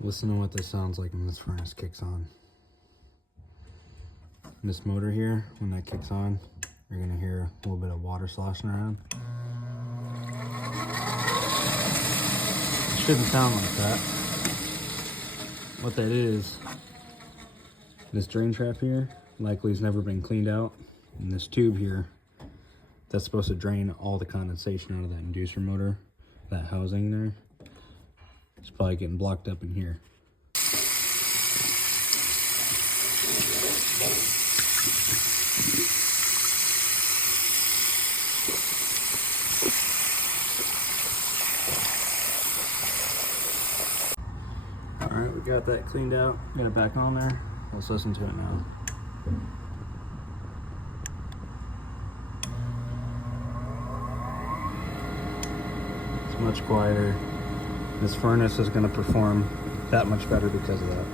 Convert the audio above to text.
Listen to what this sounds like when this furnace kicks on. This motor here, when that kicks on, you're gonna hear a little bit of water sloshing around. It shouldn't sound like that. What that is, this drain trap here likely has never been cleaned out. And this tube here, that's supposed to drain all the condensation out of that inducer motor, that housing there. It's probably getting blocked up in here. Alright, we got that cleaned out. Got it back on there. Let's listen to it now. It's much quieter. This furnace is going to perform that much better because of that.